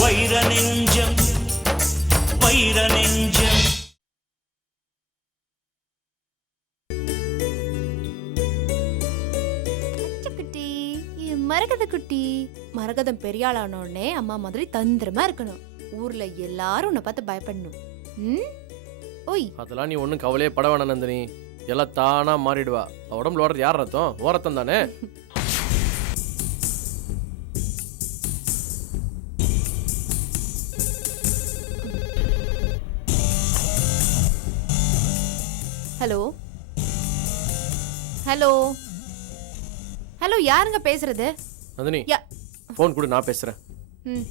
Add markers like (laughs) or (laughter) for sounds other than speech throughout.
வைர நெஞ்சம் வைர நெஞ்சம். குட்டி என் மரகத குட்டி. மரகதம் பெரியாளான உடனே அம்மா மாதிரி தந்திரமா இருக்கணும். ஊர்ல எல்லாரும் உன்னை பார்த்து பயப்படணும். ம்? ஓய். அதெல்லாம் நீ ஒன்றும் கவலையே பட வேணாம் நந்தினி. எல்லாம் தானா மாறிடுவா. அவ உடம்புல ஓடுறது யார் ரத்தம்? ஓரத்தம் தானே? ஹலோ? ஹலோ? ஹலோ யாருங்க பேசுறது? நந்தினி யா- ஃபோன் கொடு நான் பேசுறேன். ம்.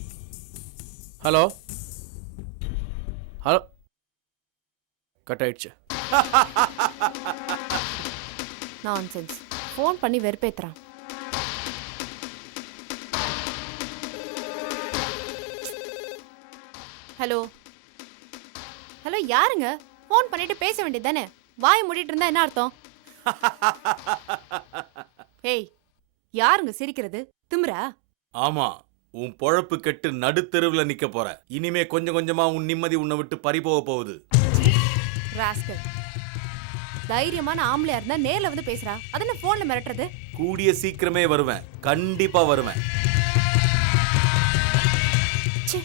ஹலோ? ஹலோ? கட் ஆயிடுச்சு (laughs) (laughs) நான்சென்ஸ் ஃபோன் பண்ணி வெறுப்பேத்துறான். ஹலோ ஹலோ யாருங்க? ஃபோன் பண்ணிட்டு பேச வேண்டியது தானே? வாய் மூடிட்டு இருந்தா என்ன அர்த்தம்? (laughs) ஏய் யாருங்க சிரிக்கிறது? திமிரா? ஆமா உன் பொழப்பு கெட்டு நடுத்தெருவுல நிக்க போற. இனிமே கொஞ்சம் கொஞ்சமா உன் நிம்மதி உன்னை விட்டு பறி போக போகுது. ராஸ்கல் தைரியமான ஆம்பளையா இருந்தா நேர்ல வந்து பேசுறா. அதென்ன போன்ல மிரட்டுறது? கூடிய சீக்கிரமே வருவேன். கண்டிப்பா வருவேன். ச்சே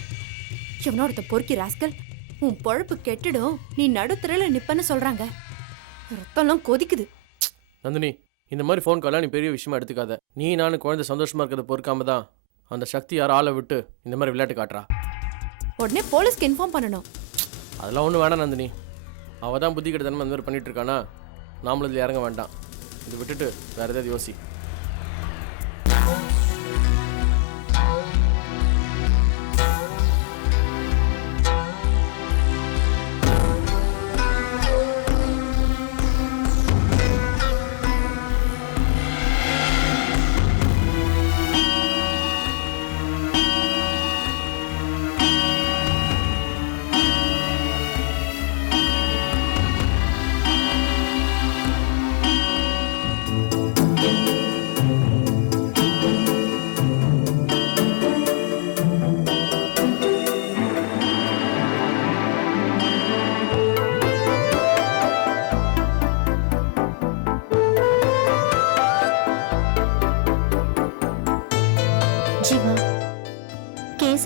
எவனோட பொறுக்கி ராஸ்கல். உன் பொழப்பு கெட்டுடும். நீ நடுத்தரையில நிப்பன்னு சொல்றாங்க. ரத்தம்லாம் கொதிக்குது. நந்தினி இந்த மாதிரி ஃபோன் கால்லாம் நீ பெரிய விஷயமா எடுத்துக்காத. நீ நானும் குழந்தை சந்தோஷமா இருக்கிறத பொறுக்காம தான் அந்த சக்தி யார் ஆளை விட்டு இந்த மாதிரி விளையாட்டு காட்டுறா. உடனே போலீஸ்க்கு இன்ஃபார்ம் பண்ணணும். அதெல்லாம் ஒன்றும் வேணாம் நந்தினி. அவள் தான் புத்தி கிட்ட அந்த மாதிரி பண்ணிட்டு இருக்கானா? நாமளும் இதில் இறங்க வேண்டாம். இது விட்டுட்டு வேறு ஏதாவது யோசி.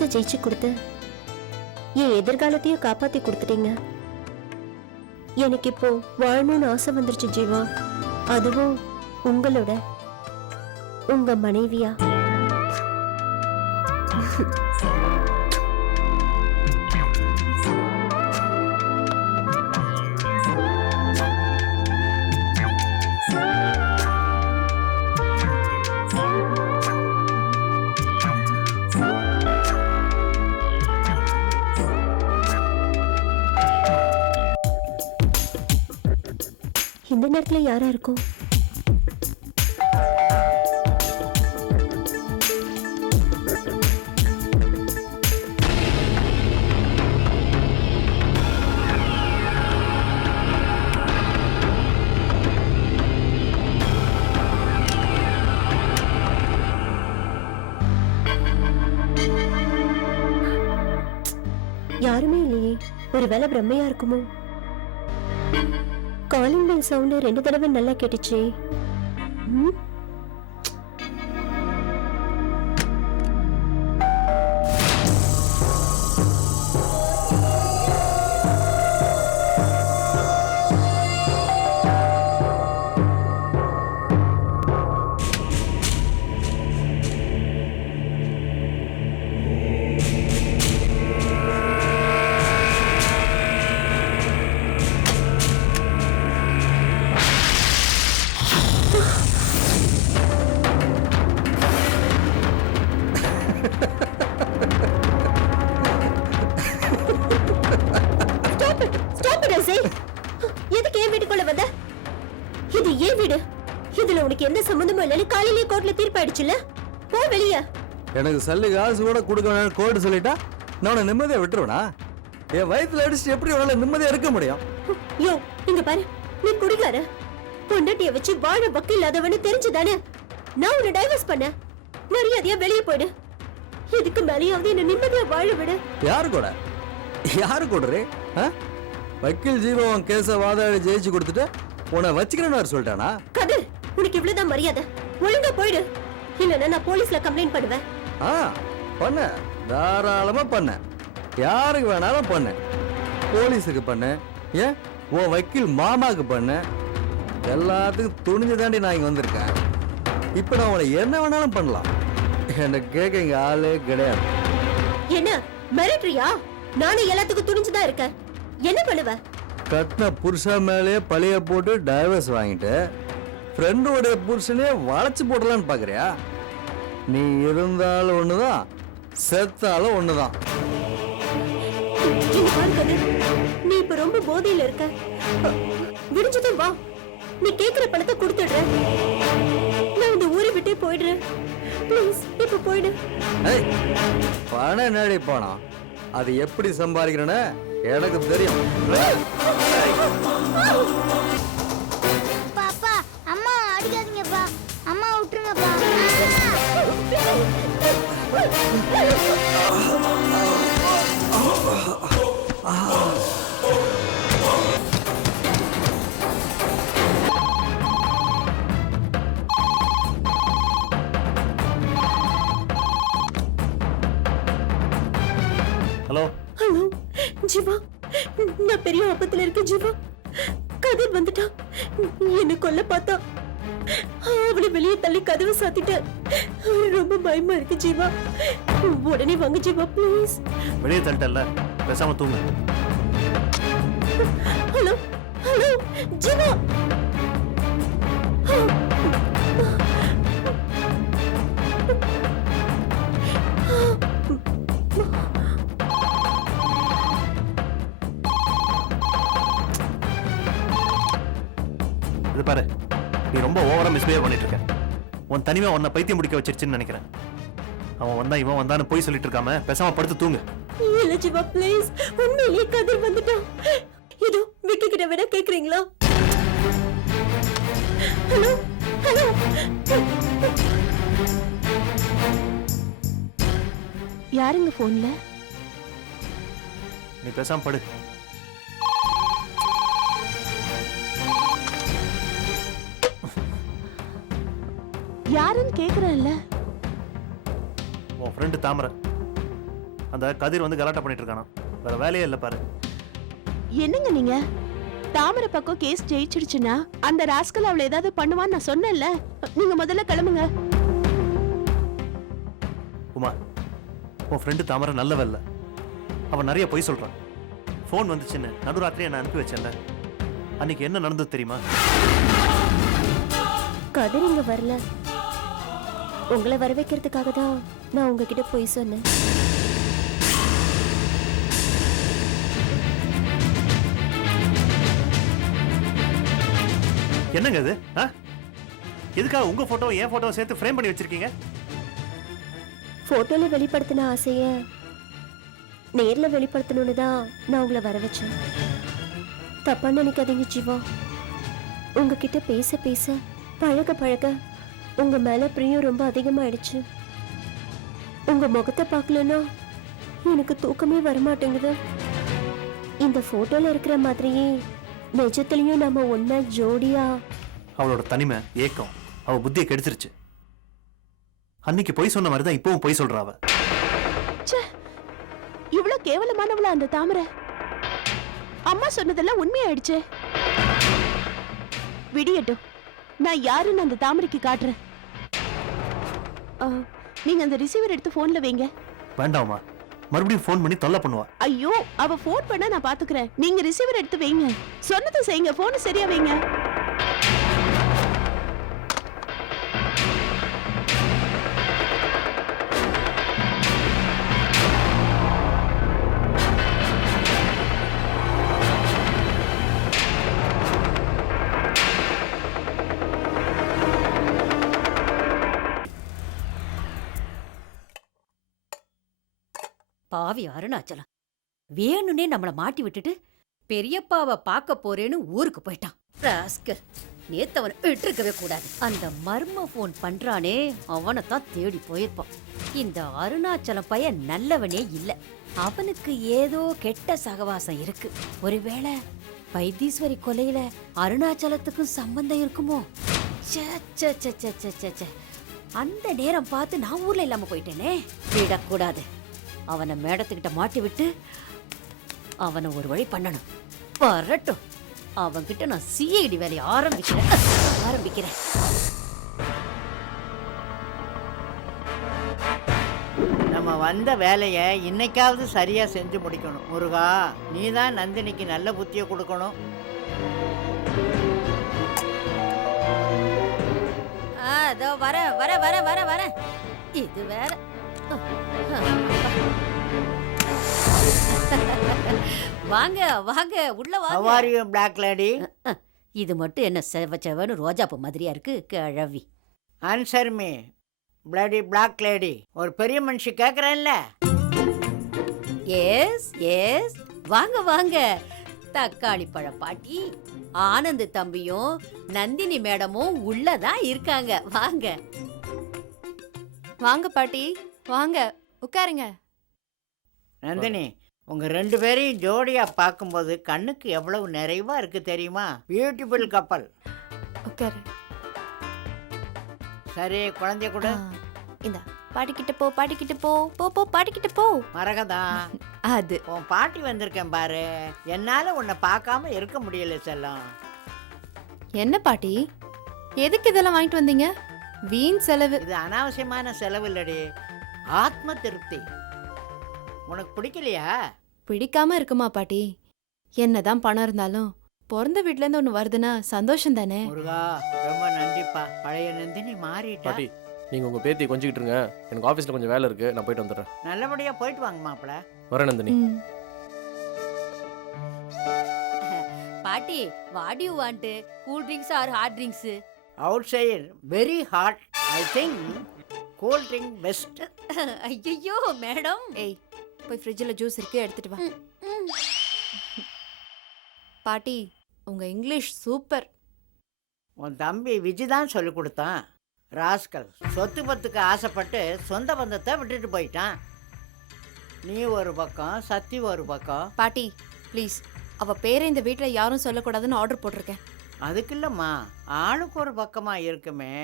கேஸை ஜெயிச்சு கொடுத்து என் எதிர்காலத்தையும் காப்பாத்தி கொடுத்துட்டீங்க. எனக்கு இப்போ வாழணும்னு ஆசை வந்துருச்சு ஜீவா. அதுவும் உங்களோட உங்க மனைவியா? இந்த நேரத்தில் யாரா இருக்கும்? யாருமே இல்லையே. ஒருவேளை பிரம்மையா இருக்குமோ? சவுண்டு ரெண்டு தடவை நல்லா கேட்டுச்சு. போ வெளிய. எனக்கு சல்லு காசு கூட கொடுக்க வேணாம் கோர்ட்டு சொல்லிட்டா நான் உன்னை நிம்மதியா விட்டுருவேனா? என் வயித்துல அடிச்சுட்டு எப்படி உன்னால நிம்மதியா இருக்க முடியும்? யோ இங்க பாரு நீ குடிக்கார. பொண்டாட்டிய வச்சு வாழ வக்கு இல்லாதவன்னு தெரிஞ்சுதானே? நான் உன்னை டைவர்ஸ் பண்ணேன் மரியாதையா வெளியே போயிடு. இதுக்கு மேலேயாவது என்ன நிம்மதியா வாழ விடு. யாரு கூட? யாரு கூட ரே? ஆ? வக்கீல் ஜீவன் கேஸை வாதாடி ஜெயிச்சு கொடுத்துட்டு உன்னை வச்சுக்கிறேன்னு சொல்லிட்டானா? கதிர் உனக்கு இவ்வளவுதான் மரியாதை. ஒழுங்கா போயிடு. இல்லைன்னா நான் போலீஸ்ல கம்ப்ளைண்ட் பண்ணுவேன். ஆ பண்ண. தாராளமா பண்ண. யாருக்கு வேணாலும் பண்ண. போலீஸுக்கு பண்ண. ஏன் உன் வக்கீல் மாமாக்கு பண்ண. எல்லாத்துக்கும் துணிஞ்சு தாண்டி நான் இங்க வந்திருக்கேன். இப்போ நான் உன்னை என்ன வேணாலும் பண்ணலாம். என்னை கேட்க இங்க ஆளே கிடையாது. என்ன மிரட்டுறியா? நானும் எல்லாத்துக்கும் துணிஞ்சுதான் இருக்கேன். என்ன பண்ணுவ? கட்டின புருஷன் மேலேயே பழிய போட்டு டைவர்ஸ் வாங்கிட்டு ஃப்ரெண்டோடைய புருஷனே வளைச்சு போடலான்னு பார்க்குறியா நீ இருந்தாலும் ஒண்ணுதான் செத்தாலும் ஒண்ணுதான். இங்க பாரு கதிர் நீ இப்ப ரொம்ப போதையில இருக்க. விடிஞ்சதும் வா. நீ கேக்குற பணத்தை கொடுத்துடுறேன் நான் இந்த ஊரை விட்டே போயிடுறேன். ப்ளீஸ் இப்ப போயிடு. பணம் நேடி பணம்? அது எப்படி சம்பாதிக்கிறேன்னு எனக்கு தெரியும். ஹலோ. ஹலோ ஜீவா நான் பெரிய ஆபத்துல இருக்கேன் ஜீவா. கதிர் வந்துட்டான். என்ன கொல்ல பார்த்தா அவளை வெளியே தள்ளி கதவை சாத்திட்டேன். ரொம்ப பயமா இருக்கு ஜீவா. உடனே வாங்க ஜீவா ப்ளீஸ் வெளியே தள்ளிட்டல்ல. பேசாம தூங்கு. Hello hello Jeeva. இது பாரு நீ ரொம்ப ஓவரா மிஸ்பிஹேவ் பண்ணிட்டு இருக்க. உன் தனிமை உன்னை பைத்தியம் முடிக்க வச்சிருச்சுன்னு நினைக்கிறேன். அவன் வந்தா இவன் வந்தான்னு போய் சொல்லிட்டு இருக்காம பேசாம படுத்து தூங்கு. இல்ல ஜீவா ப்ளீஸ் உண்மையிலேயே கதிர் வந்துட்டான். இதோ விக்கி கிட்ட விட கேக்குறீங்களா? Hello hello. யாருங்க போன்ல நீ பேசாம படு. யாருன்னு கேக்குறேன்ல. உன் ஃப்ரெண்டு தாமரை. அந்த கதிர் வந்து கலாட்டா பண்ணிட்டு இருக்கானா வேற வேலையே இல்லை பாரு. என்னங்க நீங்க? தாமரை பக்கம் கேஸ் ஜெயிச்சிடுச்சுன்னா அந்த ராஸ்கல் அவளை ஏதாவது பண்ணுவான்னு நான் சொன்னேன்ல. நீங்க முதல்ல கிளம்புங்க. உமா உன் ஃப்ரெண்டு தாமரை நல்லவ இல்ல. அவன் நிறைய பொய் சொல்றான். ஃபோன் வந்துச்சுன்னு நடுராத்திரியே நான் அனுப்பி வச்சேன்ல. அன்னைக்கு என்ன நடந்தது தெரியுமா? கதிர் இங்க வரல. உங்களை வர வைக்கிறதுக்காக தான் நான் உங்ககிட்ட போய் சொன்னேன். என்னங்க இது? ஆ? எதுக்காக உங்க போட்டோ என் போட்டோ சேர்த்து ஃப்ரேம் பண்ணி வச்சிருக்கீங்க? போட்டோல வெளிப்படுத்தின ஆசைய நேர்ல வெளிப்படுத்தணும்னு தான் நான் உங்களை வர வச்சேன். தப்பா நினைக்காதீங்க ஜீவா. உங்ககிட்ட பேச பேச பழக பழக உங்க மேல பிரியம் ரொம்ப அதிகமாயிடுச்சு. உங்க முகத்தை பார்க்கலன்னா எனக்கு தூக்கமே வரமாட்டேங்குது. இந்த போட்டோல இருக்கிற மாதிரியே நிஜத்துலயும் நம்ம ஒன்னா ஜோடியா? அவளோட தனிமை ஏக்கம் அவ புத்தியை கெடுத்துருச்சு. அன்னைக்கு பொய் சொன்ன மாதிரி தான் இப்பவும் பொய் சொல்றா அவ. இவ்ளோ கேவலமானவளா அந்த தாமரை. அம்மா சொன்னதெல்லாம் உண்மையாயிடுச்சே. விடியட்டும். நான் யாருன்னு அந்த தாமரைக்கு காட்டுறேன். நீங்க அந்த ரிசீவர் எடுத்து போன்ல வைங்க. வேண்டாமா மறுபடியும் ஃபோன் பண்ணி தொல்லை பண்ணுவா. ஐயோ அவ போன் பண்ணா நான் பாத்துக்கிறேன். நீங்க ரிசீவர் எடுத்து வைங்க. சொன்னதை செய்யுங்க போன் சரியா வைங்க. பாவி அருணாச்சலம். வேணும்னே நம்மளை மாட்டி விட்டுட்டு பெரியப்பாவை பார்க்க போறேன்னு ஊருக்கு போயிட்டான். ராஸ்கல் நேத்து அவனை விட்டுருக்கவே கூடாது. அந்த மர்ம ஃபோன் பண்றானே அவனை தான் தேடி போயிருப்பான். இந்த அருணாச்சலம் பையன் நல்லவனே இல்ல. அவனுக்கு ஏதோ கெட்ட சகவாசம் இருக்கு. ஒருவேளை வைத்தீஸ்வரி கொலையில அருணாச்சலத்துக்கும் சம்பந்தம் இருக்குமோ? ச்சே, ச்சே. அந்த நேரம் பார்த்து நான் ஊர்ல இல்லாம போயிட்டேனே. விடக்கூடாது. அவனை மேடத்துக்கிட்ட மாட்டி விட்டு அவனை ஒரு வழி பண்ணணும். வரட்டும். அவன்கிட்ட நான் சிஐடி வேலையை ஆரம்பிக்கிறேன். ஆரம்பிக்கிறேன். நம்ம வந்த வேலையை இன்னைக்காவது சரியா செஞ்சு முடிக்கணும். முருகா நீ தான் நந்தினிக்கு நல்ல புத்தியை கொடுக்கணும். ஆ, இதோ வர வர வர வர வர இது வேற. வாங்க வாங்க உள்ள வாங்க. ஹவாரியும் பிளாக் லேடி இது மட்டும் என்ன செவ செவன்னு ரோஜாப்பூ மாதிரியா இருக்கு கிழவி. Answer me bloody black lady ஒரு பெரிய மனுஷி கேட்குறேன்ல எஸ் எஸ் வாங்க வாங்க. தக்காளி பழ பாட்டி ஆனந்த் தம்பியும் நந்தினி மேடமும் உள்ளதான் இருக்காங்க. வாங்க. வாங்க பாட்டி வாங்க உட்காருங்க. நந்தினி உங்க ரெண்டு பேரையும் ஜோடியா பார்க்கும்போது கண்ணுக்கு எவ்வளவு நிறைவா இருக்கு தெரியுமா? பியூட்டிஃபுல் கப்பல் உட்காரு. சரி குழந்தைய கூட. இந்தா பாட்டிக்கிட்ட போ பாட்டிக்கிட்ட போ போ போ பாட்டிக்கிட்ட போ. மரகதா (laughs) அது. உன் பாட்டி வந்திருக்கேன் பாரு. என்னால உன்னை பார்க்காம இருக்க முடியல செல்லம். என்ன பாட்டி? எதுக்கு இதெல்லாம் வாங்கிட்டு வந்தீங்க? வீண் செலவு. இது அனாவசியமான செலவு இல்லடி. ஆத்ம திருப்தி. உனக்கு பிடிக்கலையா? பிடிக்காம இருக்குமா பாட்டி? என்னதான் பணம் இருந்தாலும் பிறந்த வீட்ல இருந்து ஒண்ணு வருதுன்னா சந்தோஷம் தானே முருகா ரொம்ப நன்றிப்பா. பழைய நந்தினி மாறிட்டா. பாட்டி நீங்கள் உங்கள் பேத்தியை கொஞ்சிக்கிட்டு இருங்க. எனக்கு ஆஃபீஸில் கொஞ்சம் வேலை இருக்குது நான் போயிட்டு வந்துடுறேன். நல்லபடியா போயிட்டு வாங்க மாப்பிள வரேன் நந்தினி. ம். (laughs) பாட்டி what you want cool drinks or hot drinks outside very hot I think cool drink best ஐயோ மேடம் ஏய் போய் ஃப்ரிட்ஜில் ஜூஸ் இருக்கு எடுத்துட்டு வா. பாட்டி உங்க இங்கிலீஷ் சூப்பர் உன் தம்பி விஜி தான் சொல்லி கொடுத்தான். ராஸ்கல் சொத்து பத்துக்கு ஆசைப்பட்டு சொந்த பந்தத்தை விட்டுட்டு போயிட்டான். நீ ஒரு பக்கம் சத்தி ஒரு பக்கம். பாட்டி ப்ளீஸ் அவ பேரை இந்த வீட்ல யாரும் சொல்லக்கூடாதுன்னு ஆர்டர் போட்டிருக்கேன். அதுக்கு இல்லைம்மா ஆளுக்கு ஒரு பக்கமா இருக்குமே.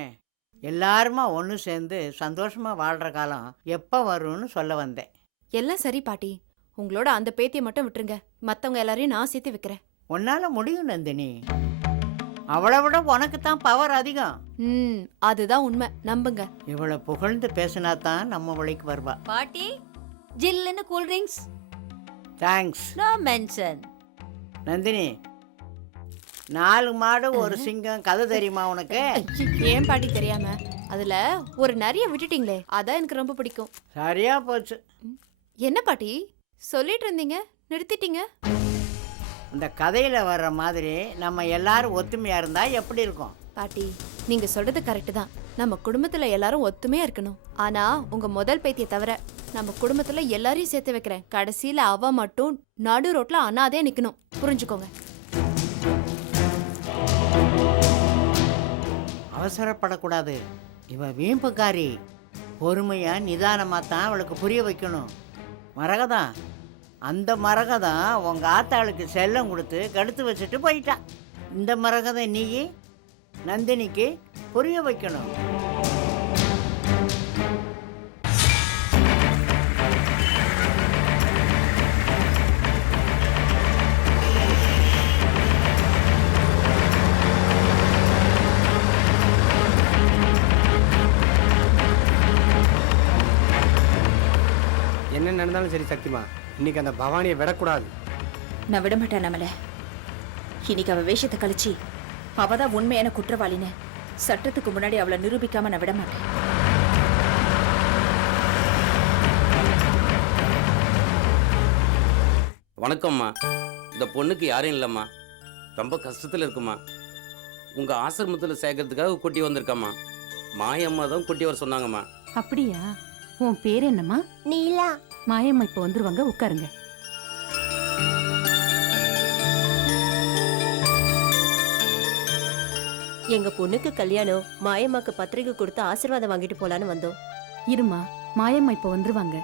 எல்லாருமா ஒன்று சேர்ந்து சந்தோஷமா வாழ்ற காலம் எப்போ வரும்னு சொல்ல வந்தேன். எல்லாம் சரி பாட்டி. உங்களோட அந்த பேத்தியை மட்டும் விட்டுருங்க. மத்தவங்க எல்லாரையும் நான் சேர்த்து வைக்கிறேன். உன்னால முடியும் நந்தினி. அவளை விட உனக்கு தான் பவர் அதிகம். ம் அதுதான் உண்மை. நம்புங்க. இவளை புகழ்ந்து பேசினா தான் நம்ம வழிக்கு வருவா. பாட்டி ஜில்லுன்னு cool drinks thanks no mention Nandini நாலு மாடு ஒரு சிங்கம். கதை தெரியுமா உனக்கு? ஏன் பாட்டி தெரியாம? அதுல ஒரு நிறைய விட்டுட்டீங்களே. அதான் எனக்கு ரொம்ப பிடிக்கும். சரியா போச்சு. என்ன பாட்டி? சொல்லிட்டு இருந்தீங்க நிறுத்திட்டீங்க? இந்த கதையில வர்ற மாதிரி நம்ம எல்லாரும் ஒத்துமையா இருந்தா எப்படி இருக்கும்? பாட்டி நீங்க சொல்றது கரெக்ட் தான். நம்ம குடும்பத்துல எல்லாரும் ஒத்துமையா இருக்கணும். ஆனா உங்க முதல் பேத்தியை தவிர நம்ம குடும்பத்துல எல்லாரையும் சேர்த்து வைக்கிறேன். கடைசியில அவ மட்டும் நடு ரோட்ல அனாதே நிக்கணும். புரிஞ்சுக்கோங்க. அவசரப்படக்கூடாது. இவ வீம்புக்காரி. பொறுமையா நிதானமா தான் அவளுக்கு புரிய வைக்கணும். மரகதான். அந்த மரகதான் உங்கள் ஆத்தாளுக்கு செல்லம் கொடுத்து கடுத்து வச்சுட்டு போயிட்டான் இந்த மரகதை நீ நந்தினிக்கு புரிய வைக்கணும். நடந்தாலும் சரி சக்திமா இன்னைக்கு அந்த பவானியை விடக்கூடாது. நான் விட மாட்டேன் நம்மள இன்னைக்கு அவ வேஷத்தை கழிச்சு அவ தான் உண்மையான குற்றவாளின்னு சட்டத்துக்கு முன்னாடி அவளை நிரூபிக்காம நான் விட மாட்டேன் வணக்கம்மா. இந்த பொண்ணுக்கு யாரும் இல்லைம்மா. ரொம்ப கஷ்டத்தில் இருக்குமா உங்கள் ஆசிரமத்தில் சேர்க்கறதுக்காக கூட்டி வந்திருக்கம்மா. மாயம்மா தான் கூட்டி வர சொன்னாங்கம்மா. அப்படியா? உன் பேர் என்னம்மா? நீலா. மாயம்மா இப்போ வந்துருவாங்க உட்காருங்க. எங்க பொண்ணுக்கு கல்யாணம் மாயம்மாக்கு பத்திரிக்கை கொடுத்து ஆசீர்வாதம் வாங்கிட்டு போலான்னு வந்தோம். இருமா மாயம்மா இப்ப வந்துருவாங்க.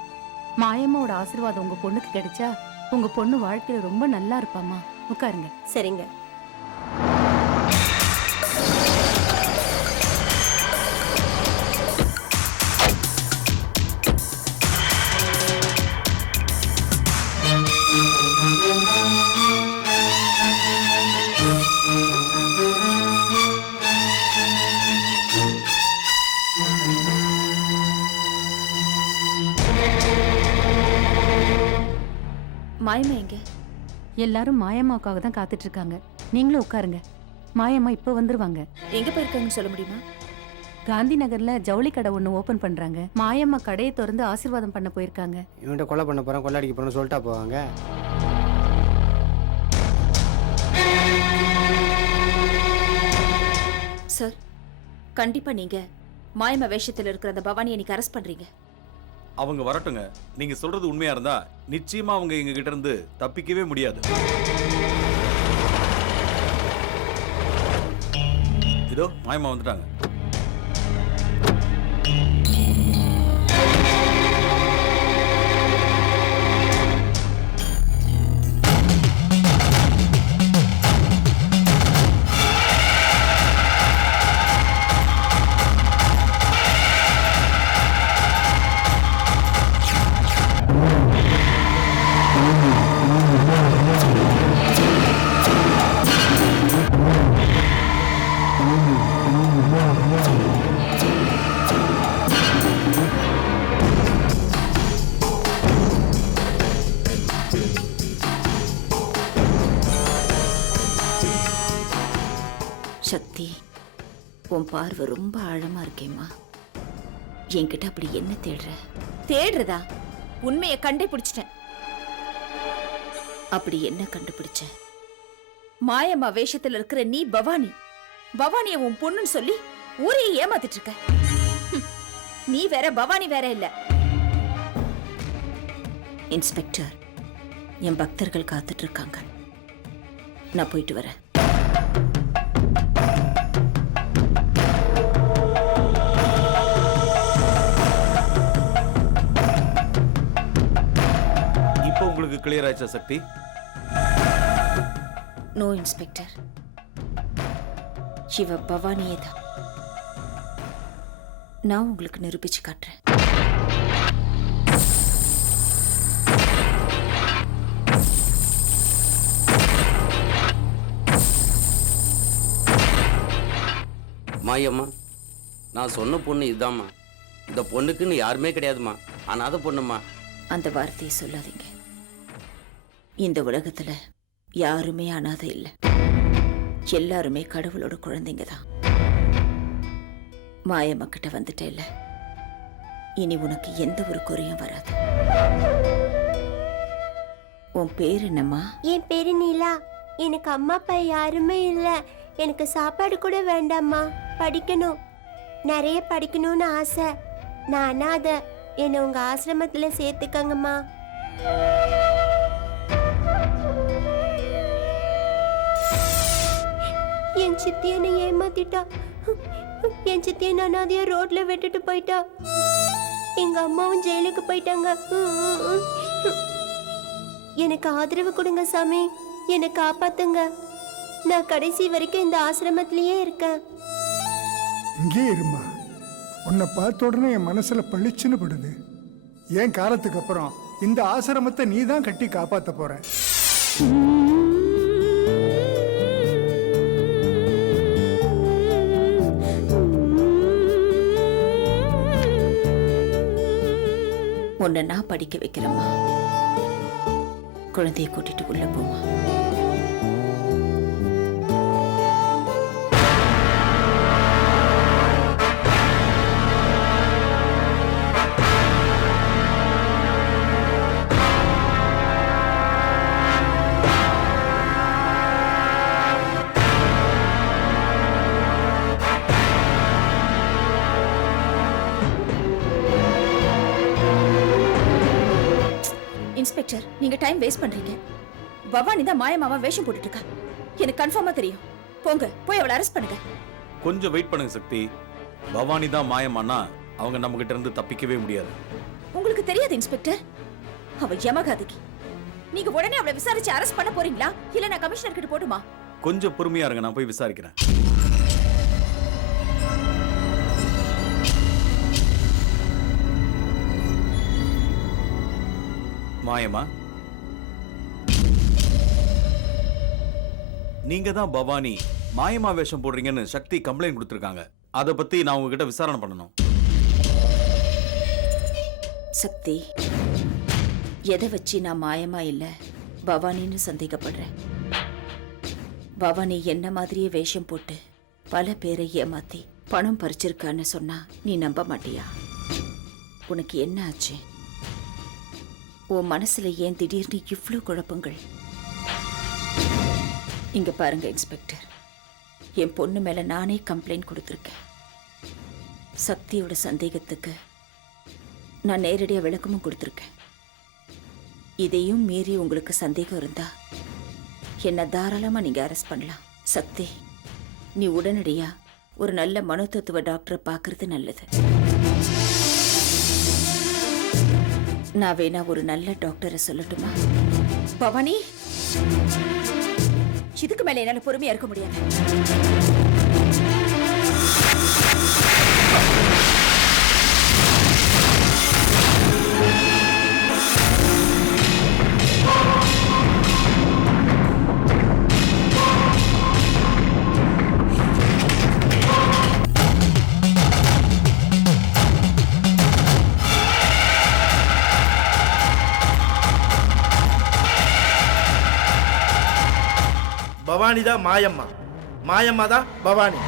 மாயம்மாவோட ஆசீர்வாதம் உங்க பொண்ணுக்கு கிடைச்சா உங்க பொண்ணு வாழ்க்கையில ரொம்ப நல்லா இருப்பாமா உட்காருங்க. சரிங்க. மாயமா எங்க? எல்லாரும் மாயம்மாவுக்காக தான் காத்துட்டு இருக்காங்க நீங்களும் உட்காருங்க. மாயம்மா இப்ப வந்துருவாங்க. எங்க போயிருக்காங்கன்னு சொல்ல முடியுமா? காந்தி நகர்ல ஜவுளி கடை ஒண்ணு ஓபன் பண்றாங்க. மாயம்மா கடையை திறந்து ஆசீர்வாதம் பண்ண போயிருக்காங்க. இவன்கிட்ட கொலை பண்ண போகிறேன் கொள்ளாடிக்க போகிறேன்னு சொல்லிட்டா போவாங்க சார் கண்டிப்பா நீங்க மாயமா வேஷத்துல இருக்கிற அந்த பவானியை நீங்க அரெஸ்ட் பண்றீங்க. அவங்க வரட்டுங்க. நீங்க சொல்றது உண்மையா இருந்தா நிச்சயமா அவங்க எங்க கிட்ட இருந்து தப்பிக்கவே முடியாது. இதோ மாயமா வந்துட்டாங்க. பார்வை ரொம்ப ஆழமா இருக்கேம்மா. என்கிட்ட அப்படி என்ன தேடுற? தேடுறதா? உண்மையை கண்டுபிடிச்சிட்டேன். அப்படி என்ன கண்டுபிடிச்ச? மாயம்மா வேஷத்துல இருக்கிற நீ பவானி. பவானிய உன் பொண்ணுன்னு சொல்லி ஊரையே ஏமாத்திட்டு இருக்க நீ வேற பவானி வேற இல்ல. இன்ஸ்பெக்டர் என் பக்தர்கள் காத்துட்டு இருக்காங்க. நான் போயிட்டு வரேன். கிளியர் ஆயிடுச்சா சக்தி? நோ இன்ஸ்பெக்டர் இவ பவானியே தான். நான் உங்களுக்கு நிரூபிச்சு காட்டுறேன். மாயம்மா நான் சொன்ன பொண்ணு இதாம்மா. இந்த பொண்ணுக்குன்னு யாருமே கிடையாதும்மா. அனாதை பொண்ணுமா அந்த வார்த்தையை சொல்லாதீங்க. இந்த உலகத்துல யாருமே அனாதை இல்லை. எல்லாருமே கடவுளோட குழந்தைங்க தான். மாயம்மா கிட்ட வந்துட்டேல்ல. இனி உனக்கு எந்த ஒரு குறையும் வராது. உன் பேர் என்னம்மா? என் பேரு நீலா. எனக்கு அம்மா அப்பா யாருமே இல்ல. எனக்கு சாப்பாடு கூட வேண்டாம்மா. படிக்கணும். நிறைய படிக்கணும்னு ஆசை. நான் அனாதை என்னை உங்க ஆசிரமத்துல சேர்த்துக்கங்கம்மா. என் சித்தி என்னை ஏமாத்திட்டா. என் சித்தி என்ன அனாதையா ரோட்ல விட்டுட்டு போயிட்டா. எங்க அம்மாவும் ஜெயிலுக்கு போயிட்டாங்க. எனக்கு ஆதரவு கொடுங்க சாமி. என்னை காப்பாத்துங்க. நான் கடைசி வரைக்கும் இந்த ஆசிரமத்திலேயே இருக்கேன். இங்கே இருமா. உன்னை பார்த்த உடனே என் மனசுல பளிச்சுன்னு படுது. என் காலத்துக்கு அப்புறம் இந்த ஆசிரமத்தை நீ தான் கட்டி காப்பாத்த போற? உன்னை நான் படிக்க வைக்கிறேம்மா. குழந்தைய கூட்டிட்டு உள்ள போமா நீங்க டைம் வேஸ்ட் பண்றீங்க. பவானி தான் மாயமாவா வேஷம் போட்டுட்டு இருக்கா எனக்கு கன்ஃபார்மா தெரியும். போங்க போய் அவளை அரெஸ்ட் பண்ணுங்க. கொஞ்சம் வெயிட் பண்ணுங்க சக்தி. பவானி தான் மாயமானா அவங்க நம்ம கிட்ட இருந்து தப்பிக்கவே முடியாது. உங்களுக்கு தெரியாது இன்ஸ்பெக்டர் அவ யமகாதிக்கு. நீங்க உடனே அவளை விசாரிச்சு அரெஸ்ட் பண்ண போறீங்களா? இல்ல நான் கமிஷனர் கிட்ட போட்டுமா கொஞ்சம் பொறுமையா இருங்க நான் போய் விசாரிக்கிறேன். மாயமா? நீங்க தான் பவானி மாயமா வேஷம் போடுறீங்கன்னு சக்தி கம்ப்ளைண்ட் கொடுத்துருக்காங்க. அதை பத்தி நான் உங்ககிட்ட விசாரணை பண்ணணும். சக்தி எதை வச்சு நான் மாயமா இல்ல பவானின்னு சந்தேகப்படுறேன்? பவானி என்ன மாதிரியே வேஷம் போட்டு பல பேரை ஏமாத்தி பணம் பறிச்சிருக்கான்னு சொன்னா நீ நம்ப மாட்டியா? உனக்கு என்ன ஆச்சு? உன் மனசுல ஏன் திடீர்னு இவ்ளோ குழப்பங்கள்? இங்க பாருங்க இன்ஸ்பெக்டர் என் பொண்ணு மேல நானே கம்ப்ளைண்ட் கொடுத்துருக்கேன். சக்தியோட சந்தேகத்துக்கு நான் நேரடியாக விளக்கமும் கொடுத்துருக்கேன். இதையும் மீறி உங்களுக்கு சந்தேகம் இருந்தா என்னை தாராளமாக நீங்கள் அரெஸ்ட் பண்ணலாம். சக்தி நீ உடனடியாக ஒரு நல்ல மனோதத்துவ டாக்டரை பார்க்கறது நல்லது. நான் வேணா ஒரு நல்ல டாக்டரை சொல்லட்டுமா? பவானி? இதுக்கு மேல என்னால பொறுமையா இருக்க முடியாது. பவானி தான் மாயம்மா மாயம்மா தான் பவானி